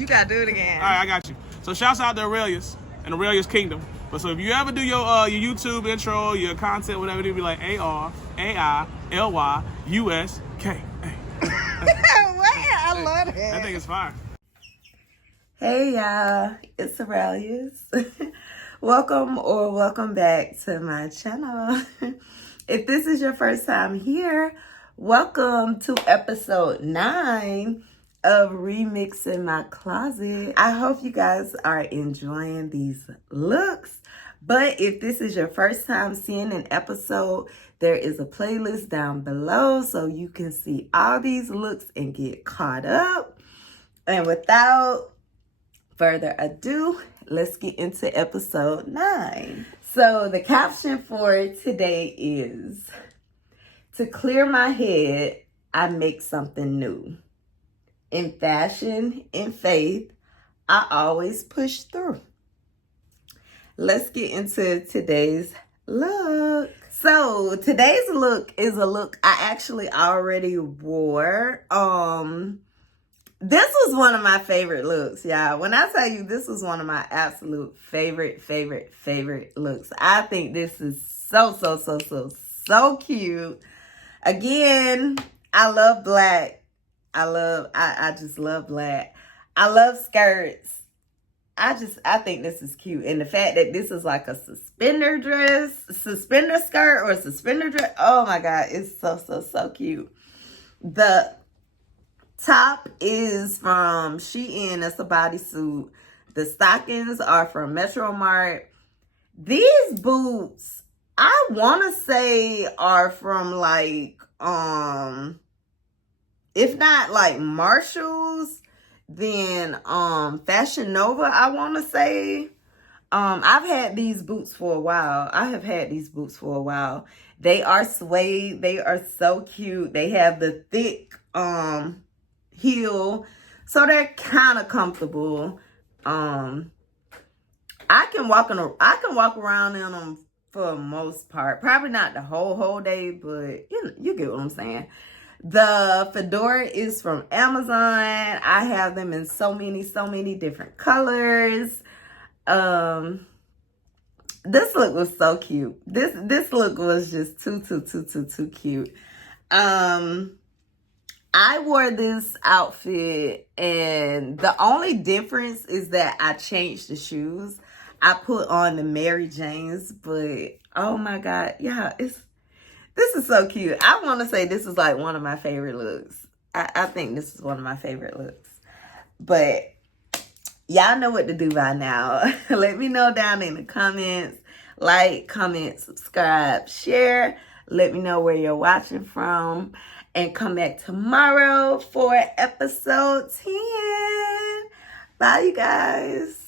You gotta do it again. All right, I got you. So shouts out to Arailyus and Arailyus Kingdom. But so if you ever do your YouTube intro, your content, whatever, it'll be like ARAILYUSK. I love that. That thing is fire. Hey y'all, it's Arailyus. Welcome back to my channel. If this is your first time here, welcome to episode 9 of Remixing My Closet. I hope you guys are enjoying these looks. But if this is your first time seeing an episode, there is a playlist down below so you can see all these looks and get caught up. And without further ado, let's get into episode 9. So the caption for today is, to clear my head, I make something new. In fashion, in faith, I always push through. Let's get into today's look. So today's look is a look I actually already wore. This was one of my favorite looks, y'all. When I tell you this was one of my absolute favorite looks. I think this is so cute. Again, I love black. I just love black. I love skirts. I think this is cute. And the fact that this is like a suspender skirt or a suspender dress. Oh my God, it's so cute. The top is from Shein. It's a bodysuit. The stockings are from Metro Mart. These boots, I want to say are from like, if not like Marshalls, then Fashion Nova, I want to say. I've had these boots for a while. They are suede. They are so cute. They have the thick heel, so they're kind of comfortable. I can walk around in them for the most part. Probably not the whole day, but you get what I'm saying. The fedora is from Amazon. I have them in so many different colors. This look was so cute. This look was just too cute. I wore this outfit, and the only difference is that I changed the shoes. I put on the Mary Janes, but oh my God, yeah, this is so cute. I want to say this is like one of my favorite looks. I think this is one of my favorite looks. But y'all know what to do by now. Let me know down in the comments. Like, comment, subscribe, share. Let me know where you're watching from. And come back tomorrow for episode 10. Bye, you guys.